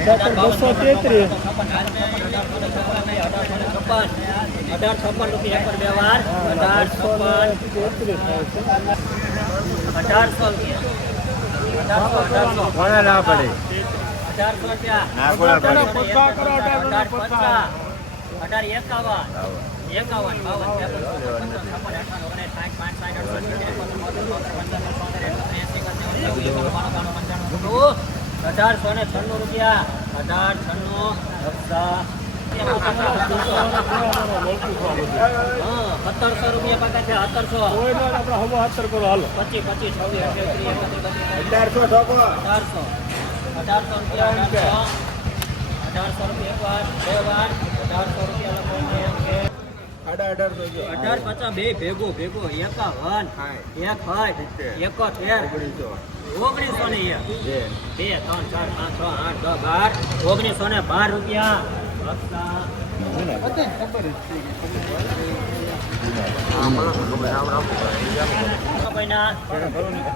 બસો તેત્રીસ અઢાર છપ્પન રૂપિયા બે વાર અઢાર છપ્પન તેત્રીસ અઢારસો રૂપિયા ના પડે અઢારસો રૂપિયા અઢાર એકાવન એકાવન બાવન છપ્પન પાંચ સાઠ અઢારસો ને છન્નું રૂપિયા. અઢાર છન્નું. હપ્તા સત્તરસો રૂપિયા પાકા છે, સત્તરસો. આપણે હવા હત્તર કરો પચીસ પચીસ છવ્વીસ અઢારસો. અઢારસો અઢારસો રૂપિયા અઢારસો. રૂપિયા એક વાર, બે વાર અઢારસો રૂપિયા લખો એમ કે જો. અઢાર પચાસ બે ભેગો ભેગો. એકાવન એક હોય એકોતેર ઓગણીસો. ઓગણીસો ને એક. બે બે ત્રણ ચાર પાંચ છ આઠ દસ બાર. ઓગણીસો ને બાર રૂપિયા. હપ્તા.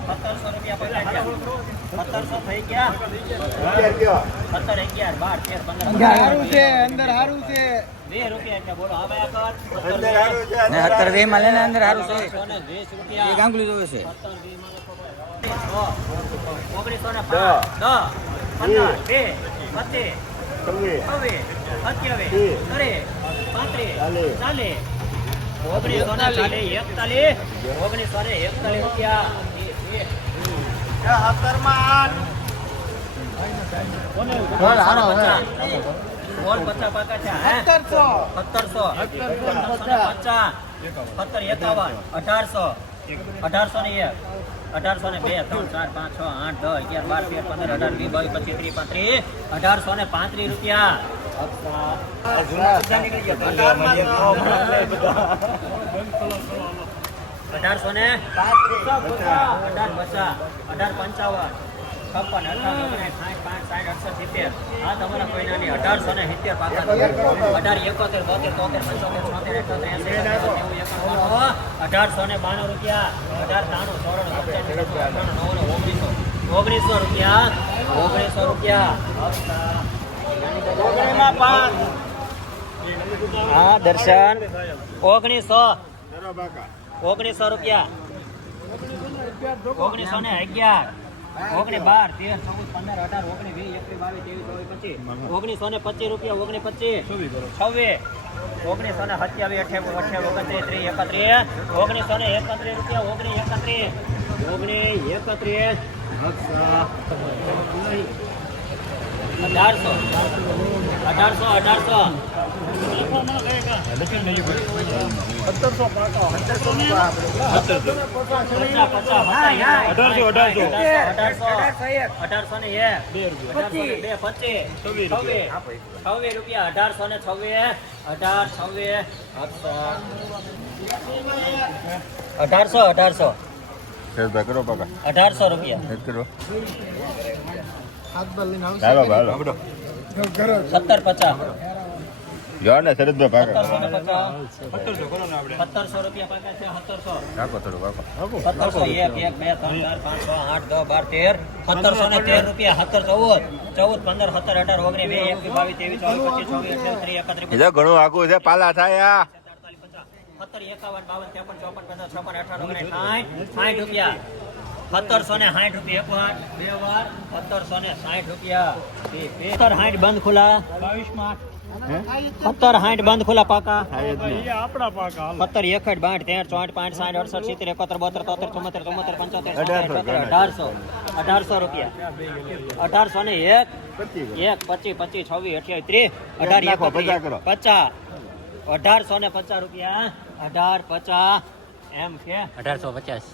સત્તરસો રૂપિયા પૈસા સત્તરસો થઈ ગયા. સત્તર અગિયાર બાર પંદર. હારું છે અંદર હારું છે. ને અત્યારે બે માં લેને અંદર સારું છે સત્તરસો ને વીસ એ રૂપિયા ગાંગુલી જોવે છે. સત્તર ઓગણીસો ને એકતાલીસ. ઓગણીસો ને એકતાલીસ રૂપિયા. બોલ પચાસ પાકા છે સત્તરસો. સત્તરસો. પચાસ. સત્તર એકાવન. અઢારસો. અઢારસો ને એક. અઢારસો ને બે. ત્રણ ચાર પાંચ છ આઠ દસ અગિયાર બાર તેર પંદર અઢાર વીસ બાવીસ પચીસ ત્રીસ પાંત્રીસ. અઢારસો ને પાંત્રીસ રૂપિયા. અઢારસો ને અઢાર પચાસ. અઢાર પંચાવન. છપ્પન, અઠાવન સાઠ, પાંચ, સાઠ આ તમારા કોઈનાની અઢારસો ને અઢાર, એકોતેર, બોતેર, તોતેર, પંચોતેર, છોતેર અઢારસો ને બાણું રૂપિયા. અઢાર, ત્રાણું ચોરાણું સત્યાસી અઠ્યાસી ઓગણીસો. ઓગણીસો રૂપિયા. ઓગણીસો રૂપિયા. હા, દર્શન. ઓગણીસો. ઓગણીસો રૂપિયા. ઓગણીસો ને અગિયાર. ઓગણીસ બાર તેર ચૌદ પંદર અઢાર ઓગણીસ વીસ એકવીસ બાવીસ ત્રેવીસ ચોવીસ પચીસ. ઓગણીસો ને પચીસ રૂપિયા ઓગણીસ પચીસ. છવ્વીસ ઓગણીસો ને સત્યાવીસ અઠ્યાવીસ અઠ્યાવીસ ઓગણત્રીસ ત્રીસ એકત્રીસ. ઓગણીસો ને એકત્રીસ રૂપિયા ઓગણીસ એકત્રીસ. ઓગણીસ એકત્રીસ. અઢારસો. અઢારસો અઢારસો. સત્તરસો અઢારસો અઢારસો. અઢારસો. અઢારસો ને એક. બે બે છવ્વીસ રૂપિયા. અઢારસો ને છવ્વીસ. અઢાર છવ્વીસ. અઢારસો અઢારસો. અઢારસો રૂપિયા. સત્તર પચાસ જો શરદભાઈ બાકા સત્તરસો ને પચાસ. સત્તરસો રૂપિયા પાકા છે સત્તરસો. રાખો થોડું રાખો સત્તરસો એક એક બે ત્રણ ચાર પાંચ છ આઠ દસ બાર તેર. સત્તરસો ને તેર રૂપિયા સત્તર ચૌદ. ચૌદ પંદર સત્તર અઢાર ઓગણીસ બે એકવીસ બાવીસ ત્રેવીસ ચોવીસ પચીસ છવ્વીસ અઠ્યાવીસ ત્રીસ એકત્રીસ ઘણું આખું છે પાલા થાય સત્તર એકાવન બાવન ત્રેપન ચોપન પંદર છપ્પન અઠાર ઓગણીસ સાઠ. સાઠ રૂપિયા. સત્તરસો ને સાઠ રૂપિયા. એક વાર બે વાર સત્તરસો ને સાઠ રૂપિયા. સત્તર સાઠ બંધ ખુલ્લા. બાવીસ સત્તર સાઠ બંધ ખુલ્લા પાકા. એ આપણા પાકા સત્તર એકસઠ બાઠ તેર ચોઠ પાંચ સાઠ અડસઠ સિત્તેર એકોતેર બોતેર તોતેર ચુમ્મોતેર ચુમ્મોતેર પંચોતેર અઢારસો, અઢારસો. અઢારસો રૂપિયા. અઢારસો ને એક એક પચીસ પચીસ છવ્વીસ અઠ્યાવીસ ત્રીસ અઢાર કરો. પચાસ અઢારસો ને પચાસ રૂપિયા અઢાર પચાસ એમ કે? અઢારસો પચાસ.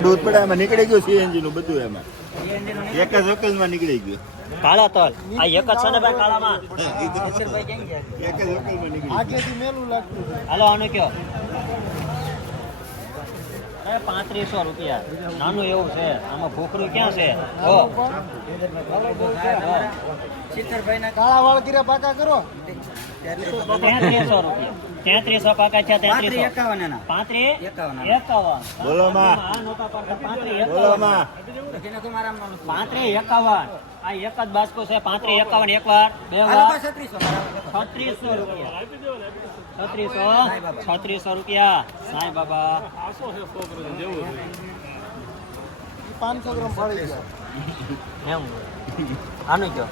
દૂધ પડે એમાં નીકળી ગયું સીએનજી નું બધું એમાં. એક જ વકીલમાં નીકળી ગયું. કાળા તલ. આ એક જ છે ને ભાઈ કાળામાં? એક જ વકીલમાં નીકળી આગેથી મેલું લાગતું હાલો આનું કયો? પાંત્રીસો રૂપિયા. નાનું એવું છે. આમાં ભૂખરું ક્યાં છે? હો. કાળા વાળ ગીરા પાકા કરો. તેત્રીસો રૂપિયા. તેત્રીસો પાકા છે તેત્રીસો. પાંત્રીસ એકાવન બોલો માં. આ નહોતા પાકા, પાંત્રીસ બોલો એકાવન. માં. પાંત્રીસ એકાવન. આ એક જ બાસ્કો છે પાંત્રીસ એકાવન એક વાર બે વાર. છત્રીસો રૂપિયા. છત્રીસો છત્રીસો રૂપિયા. સાંઈ બાબા. પાંચસો ગ્રામ ફાળી ગયા એમ. આનું કયો?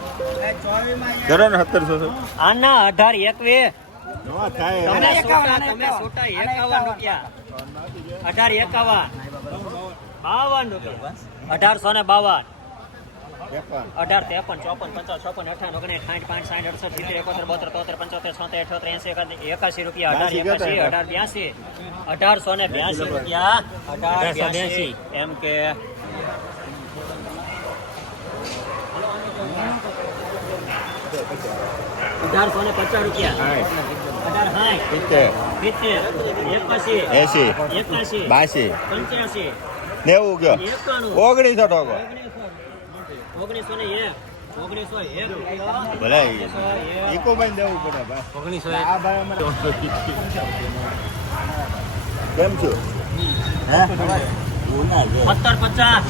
આના અઢાર એકવીસ. અઢાર એકાવન બાવન અઢારસો ને બાવન. અઢાર ત્રેપન ચોપન પંચાવન છપ્પન અઠાવન ઓગણીસ સાઠ પાંચ સાઠ અડસઠ સિત્તેર એકોતેર બોતેર તોતેર પંચોતેર છોતેર અઠોતેર એસી એકાસી રૂપિયા. અઢાર બ્યાસી એકાસી. અઢાર બ્યાસી. અઢારસો ને બ્યાસી રૂપિયા. અઢારસો બ્યાસી. એમ કે અઢારસો ને પચાસ રૂપિયા. અઢાર સાઠ સિત્તેર. સિત્તેર. એકાસી એસી. એકાસી બાસી. પંચ્યાસી. નેવું ગયો. ઓગણીસો ટકો ઓગણીસો ને એક. ઓગણીસો એક. ભલે દેવું પડે ભાઈ. ઓગણીસો આ ભાઈ અમારે કેમ છો? સત્તર પચાસ.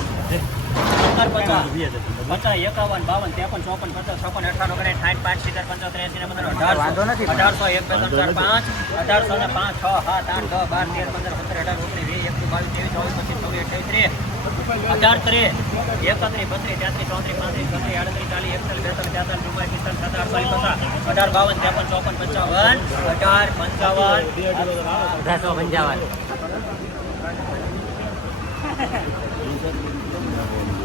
એકાવન બાવન ત્રેપન ચોપન પચાસ છપ્પન અઠાવન ઓગણીસ સાઠ પાંચ સિત્તેર પંચોતેર એસી ને પંદર અઢારસો અઢારસો એક બે ત્રણ ચાર પાંચ અઢારસો ને પાંચ છ સાત આઠ દસ બાર તેર પંદર સત્તર અઢાર ઓગણીસ વીસ એકવીસ બાવીસ ત્રેવીસ ચોવીસ પચીસ છવ્વીસ અઠ્યાવીસ ત્રીસ અઢાર ત્રીસ એકત્રીસ બત્રીસ તેત્રીસ ચોત્રીસ પાંત્રીસ છત્રીસ આડત્રીસ ચાલીસ એકતાલીસ બેતાલીસ તેતાલીસ ચુમ્માલીસ પિસ્તાલીસ સત્તર અડતાલીસ પચાસ અઢાર બાવન ત્રેપન ચોપન પંચાવન અઢાર પંચાવન અઢારસો પંચાવન.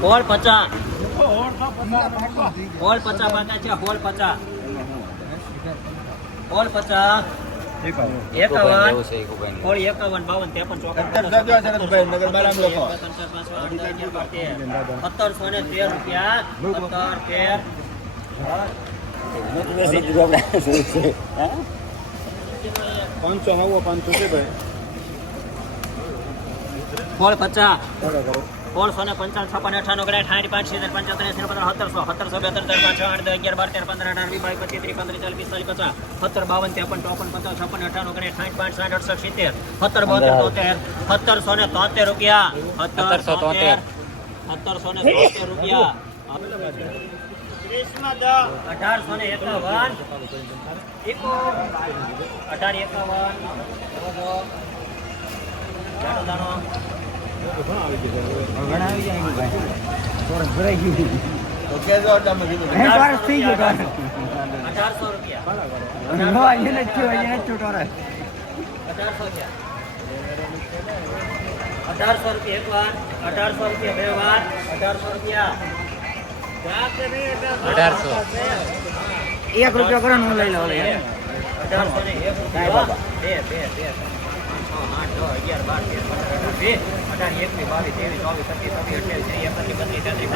હોળ પચાસ. હોળ પચાસ બાકા છે હોળ પચાસ. હોળ પચાસ. એકાવન. હોળ એકાવન બાવન ત્રેપન સત્તરસો ને તેર રૂપિયા. સત્તર તેર. પાંચસો નવો પાંચસો છે ભાઈ. હોળ પચાસ. સોળસો ને પંચાવન છપ્પન અઠાણું ઓગણીસ સાઠ પાંચ સિત્તેર પંચોતેર એસી પંદર સત્તરસો સત્તરસો બેતર ચાર પાંચ આઠ અગિયાર બાર તેર પંદર અઢાર વીસ બાવીસ પચીસ ત્રીસ પાંત્રીસ ચાલીસ પિસ્તાલીસ પચાસ સત્તર બાવન ત્રેપન ચોપન પંચાવન છપ્પન અઠાણું ઓગણીસ સાઠ પાંચ સાઠ અડસઠ સિત્તેર સત્તર બોતેર તોતેર. સત્તરસો ને તોતેર રૂપિયા સત્તરસો તોતેર સત્તરસો ને તોતેર રૂપિયા અઢારસો ને એકાવન એકો અઢાર એકાવન. અઢારસો રૂપિયા એક વાર અઢારસો રૂપિયા બે વાર. અઢારસો રૂપિયા. અઢારસો. એક રૂપિયો કરો હું લઈ લઉં અઢારસો ને એક રૂપિયા બે બે બે. છ, આઠ દસ અગિયાર બાર તેર પંદર અઢાર બે અઢાર એકવીસ બાવીસ ત્રેવીસ ચોવીસ પચીસ છવ્વીસ અઠ્યાવીસ ત્રીસ એકત્રીસ બત્રીસ તેત્રીસ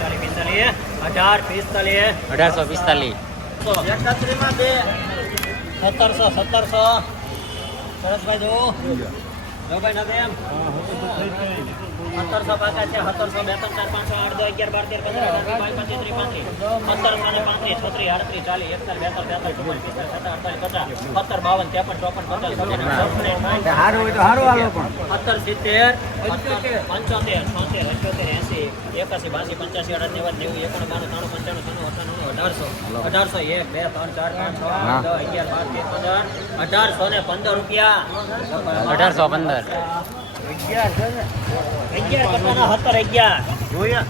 ચાલીસ પિસ્તાલીસ અઢાર પિસ્તાલીસ અઢારસો પિસ્તાલીસ એકત્રીસમાં બે સત્તરસો સત્તરસો સરસભાઈ જો ભાઈ નથી એમ સત્તરસો પાકા છે સત્તરસો બે ચાર પાંચસો આઠ અગિયાર બાર તેર ત્રીસ પાંત્રીસ સત્તરસો ને પાંત્રીસ છત્રીસ આડત્રીસ સત્તર અડતાલીસ પચાસ સત્તર બાવન ત્રેપન ચોપન પચાસ સત્તર પંચોતેર છોતેર અઠ્યોતેર એસી એકાસી બાસી પંચ્યાસી અઢાર નેવું નેવું એકાણું બાણું ત્રાણું પંચાણું ત્રાણું અઢારસો અઢારસો એક બે ત્રણ ચાર પાંચ છ અગિયાર બાર અઢારસો ને પંદર રૂપિયા અઢારસો પંદર અગિયાર કરવાના સત્તર અગિયાર. જોયા?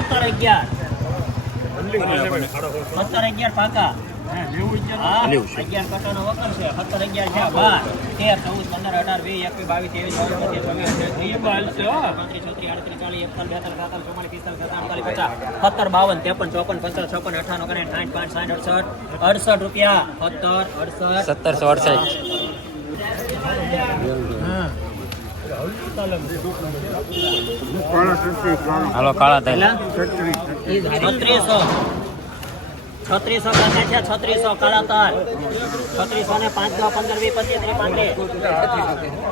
સત્તર અગિયાર. સત્તર અગિયાર પાકા. અગિયાર કટાનો વગર છે. સત્તર અગિયાર છે. બાર તેર ચૌદ પંદર અઢાર વીસ એકવીસ બાવીસ ત્રેવીસ ચોવીસ પચીસ છવ્વીસ છત્રીસ આડત્રીસ ચાલીસ એકતાલીસ બેતાલીસ તેતાલીસ ચુમ્માલીસ પિસ્તાલીસ સત્તાવીસ પચાસ સત્તર બાવન ત્રેપન ચોપન પચાસ છપ્પન અઠાણું ઓગણીસ સાઠ પાંચ સાઠ અડસઠ અડસઠ રૂપિયા. સત્તર અડસઠ. સત્તરસો અડસઠ. હાલો, કાળા થયેલા છત્રીસો. છત્રીસો કાકા છે, છત્રીસો, કાળા તાર. છત્રીસો ને પાંચ દસ પંદર, વીસ, પચીસ, ત્રીસ, પાંત્રીસ.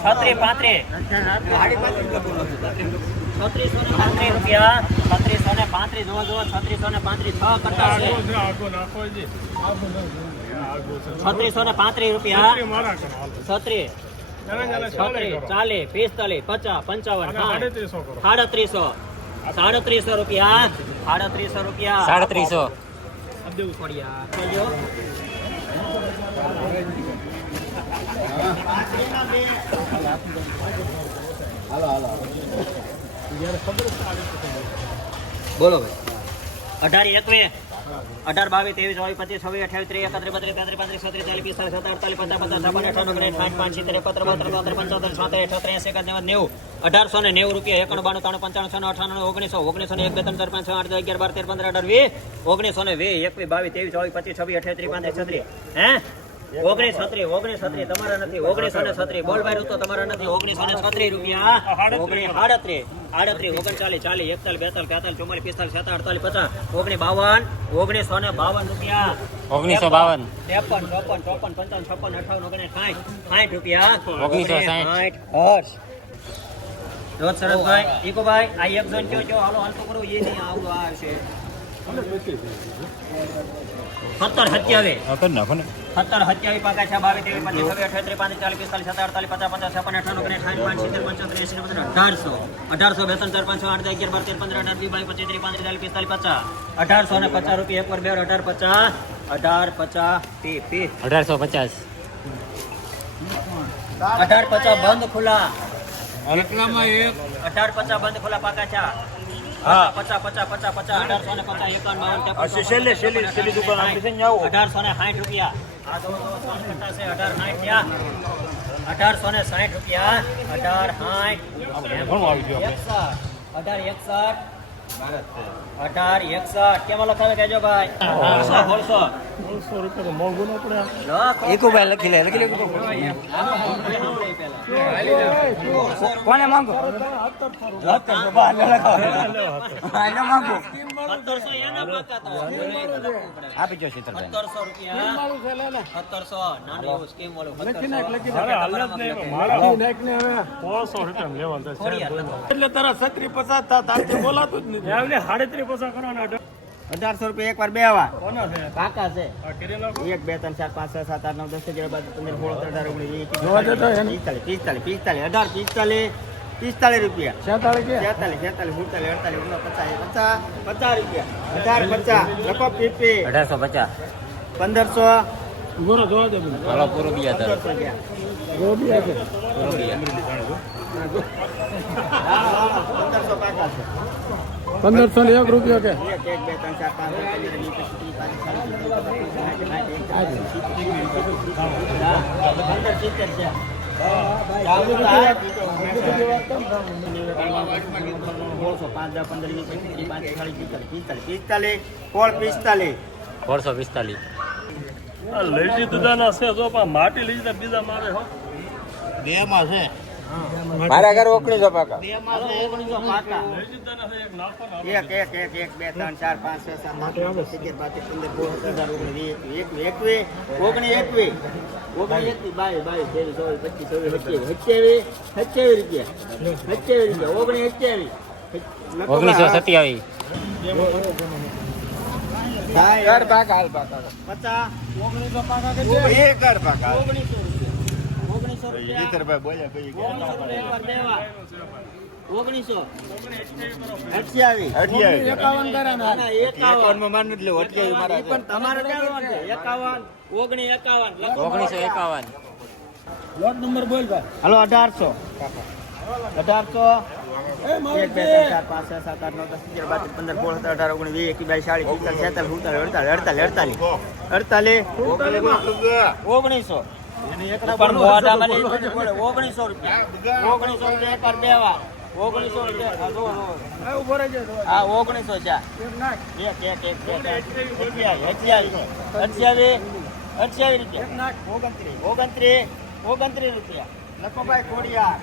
છત્રીસ, પાંત્રીસ. છત્રીસો ને પાંત્રીસ રૂપિયા. છત્રીસો ને પાંત્રીસ જોવો જોવો છત્રીસો ને પાંત્રીસ, છ કરતા છત્રીસો ને પાંત્રીસ રૂપિયા. છત્રીસ. ચાલીસ પિસ્તાલીસ પચાસ પંચાવન સાડત્રીસો સાડત્રીસો રૂપિયા સાડત્રીસો રૂપિયા. સાડત્રીસો. બોલો ભાઈ. અઢાર એકવીસ. અઢાર, બાવીસ, ત્રેવીસ, ચોવીસ, પચીસ, છવ્વીસ અઠાવીસ ત્રીસ, એકત્રીસ, બત્રીસ, તેત્રીસ પાંત્રીસ છત્રીસ, ચાલીસ, પિસ્તાલીસ, સત્તર, અડતાલીસ પચાસ પચાસ છપ્પન અઠાવન ઓગણીસ સાઠ પાંચ સિત્તેર પત્ર બોતેર તોતેર પંચોતેર, છોતેર અઠોતેર એસી એકાદ નેવું અઢારસો ને નેવું રૂપિયા, એકાણું, બાણું, ત્રણ, પંચાણું છ અઠાણું ઓગણીસો ઓગણીસો ને એક, બે, ત્રણ, ચાર, પાંચ, છ, આઠ અગિયાર, બાર, તેર, પંદર, અઢાર, વીસ, ઓગણીસો ને વીસ, એકવીસ, બાવીસ, ત્રેવીસ, ચોવીસ, પચીસ, છવ્વીસ ત્રીસ, પાંત્રીસ, છત્રીસ, હે? ઓગણીસ છત્રી ઓગણીસ છત્રી તમારા નથી, ઓગણીસો ને છત્રી બોલ ભાઈ તો તમારા નથી, ઓગણીસો ને છત્રી રૂપિયા, ઓગણીસ આડત્રીસ આડત્રીસ ઓગણચાલીસ ચાલીસ એકતાલીસ બેતાલીસ તેતાલીસ ચુમ્માલીસ પિસ્તાલીસ છેતાલીસ અડતાલીસ પચાસ ઓગણીસ બાવન ઓગણીસો ને બાવન રૂપિયા. ઓગણીસો બાવન. ત્રેપન ચોપન ચોપન પંચાવન છપ્પન અઠાવન ઓગણીસ સાઠ સાઠ રૂપિયા. ઓગણીસો સાઠ. હર્ષ. રોજ સરસભાઈ ઈકોભાઈ આ એક જણ કયો કયો હાલો હાલતો કરો એ નહીં આવડું આ છે સત્તર સત્યાવીસ. સત્તર સત્યાવીસ પાંચ છે બાવીસ ત્રેવીસ પચીસ છવ્વીસ અઠ્યાત્રીસ પાંત્રીસ ચાલીસ પિસ્તાલીસ સત્તર અડતાલીસ પચાસ પચાસ છપ્પન અઠાણું ઓગણીસ સાઠ પાંચ સિત્તેર પંચોતેર એસી પંદર અઢારસો અઢારસો બે ત્રણ ચાર પાંચ છ આઠ અગિયાર બાર તેર પંદર અઢાર બી બાવીસ પચીસ ત્રીસ પાંત્રીસ ચાલીસ પિસ્તાલીસ પચાસ. અઢારસો ને પચાસ રૂપિયા એક પર બે અઢાર પચાસ અઢાર પચાસ પી પી. અઢારસો પચાસ. અઢાર પચાસ બંધ ખુલ્લા. અઢાર પચાસ બંધ ખુલ્લા પાકા છે. હા. પચાસ પચાસ પચાસ પચાસ અઢારસો ને પચાસ એકાવન બાવન. અઢારસો ને સાઠ રૂપિયા. અઢારસો ને સાઠ રૂપિયા અઢાર સાઠ અઢાર એકસઠ અઢાર એકસઠ કેમાં લખાવે ભાઈ. સોળસો લખો. એકુભાઈ લખી લે લખી લે કોને માંગો? માંગો. સત્તરસો એના પાકા તો. આપી જો શીતલભાઈ સત્તરસો નાનું સ્કીમ વાળું? એટલે તારા સત્રી પચાસ થતા બોલાતું જ નથી અઢારસો રૂપિયા એક વાર બે વાર કાકા છે. એક બે ત્રણ ચાર પાંચ છ સાત આઠ નવ દસ અગિયાર બાર પંદર સોળ અઢાર ઓગણીસ પિસ્તાલીસ પિસ્તાલીસ પિસ્તાલીસ અઢાર પિસ્તાલીસ પિસ્તાલીસ રૂપિયા. છેતાળી કે છેતાલીસ છેતાલીસ સુડતાલીસ અડતાલીસ ઓગણ પચાસ પચાસ પચાસ રૂપિયા. અઢાર પચાસ. લખો પીપી. અઢારસો પચાસ. પંદરસો. ગુરુ જોવા દે હાલો પૂરો પંદરસો પૂરો પાકા છે. પંદરસો ને એક રૂપિયો કે? સોળસો પિસ્તાલીસ લઈ દુધાના છે જો પણ માટી લઈ બીજા મારે હો. બે માં છે. મારા ઘર ઓગણીસો પાકા. એક એક એક એક એક બે ત્રણ ચાર પાંચ છ સાત આઠ નવ પંદર સોળ સત્તર ઓગણીસ વીસ એકવીસ એકવીસ ઓગણીસ એકવીસ. ઓગણીસ એકવીસ બાવીસ બાવીસ ત્રેવીસ ચોવીસ પચીસ ચોવીસ સત્યાવીસ સત્યાવીસ સત્યાવીસ રૂપિયા. સત્યાવીસ રૂપિયા. ઓગણીસ સત્યાવીસ. ઓગણીસો સત્યાવીસ. ઘર પાકા હાલ પાકા. પચાસ. ઓગણીસો પાકા. ઓગણીસો. જીતરભાઈ બોલ્યા કઈ ઓગણીસો. રૂપિયા એક વાર બે વાર. ઓગણીસો અઠ્યાવીસ. અઠ્યાવીસ. એકાવન કરે ના ના એકાવન. એકાવનમાં માન નથી અઠ્યાવીસ મારા પણ તમારે ક્યાં છે. એકાવન ઓગણી એકાવન. ઓગણીસો એકાવન. લોટ નંબર બોલ ભાઈ. હલો અઢારસો. અઢારસો. એક બે ત્રણ ચાર પાંચ છ સાત આઠ નવ દસ અગિયાર બાર પંદર સોળ સત્તર અઢાર ઓગણીસ વીસ એકવીસ બાવીસ ચાલીસ પિસ્તાલીસ છેતાલીસ સુડતાલીસ અડતાલીસ અડતાલીસ અડતાલીસ. અડતાલીસ ઓગણીસો. પણ મોઢામાં ઓગણીસો રૂપિયા. ઓગણીસો રૂપિયા એક વાર બે વાર. ઓગણીસો રૂપિયા. આ જુઓ, જુઓ. હા ઓગણીસો છે એક એક એક અઠ્યાવીસ અઠ્યાવીસ. રૂપિયા. ઓગણત્રીસ ઓગણત્રીસ ઓગણત્રીસ રૂપિયા. લખો ભાઈ ખોડિયા